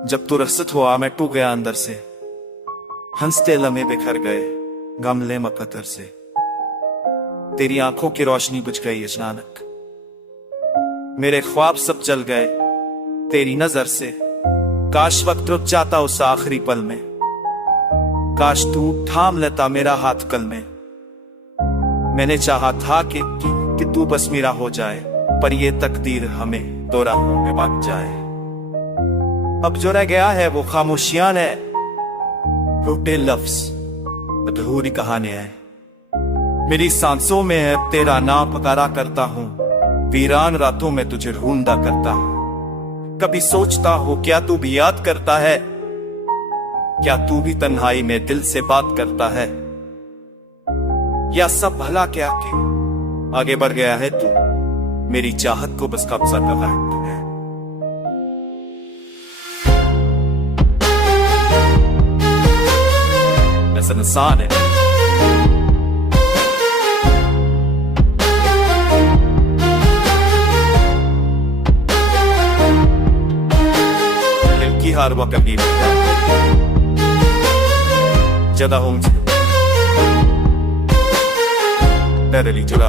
जब तू रसत हुआ मैं टूट गया अंदर से, हंसते लम्हे बिखर गए गमले मकतर से। तेरी आंखों की रोशनी बुझ गई अचानक, मेरे ख्वाब सब जल गए तेरी नजर से। काश वक्त रुक जाता उस आखिरी पल में, काश तू थाम लेता मेरा हाथ कल में। मैंने चाहा था कि तू बस मेरा हो जाए, पर ये तकदीर हमें दो राहों में बांट जाए। अब जो रह गया है वो खामोशियां है, टूटे लफ्ज, अधूरी कहानियां है। मेरी सांसों में है तेरा नाम पुकारा करता हूँ, वीरान रातों में तुझे ढूंढा करता हूँ। कभी सोचता हूँ क्या तू भी याद करता है, क्या तू भी तन्हाई में दिल से बात करता है। या सब भला क्या के आगे बढ़ गया है तू, मेरी चाहत को बस कब्जा कर रहा है। ऐसा इंसान है की हार वक्त कभी ज्यादा होंगे डरली चुरा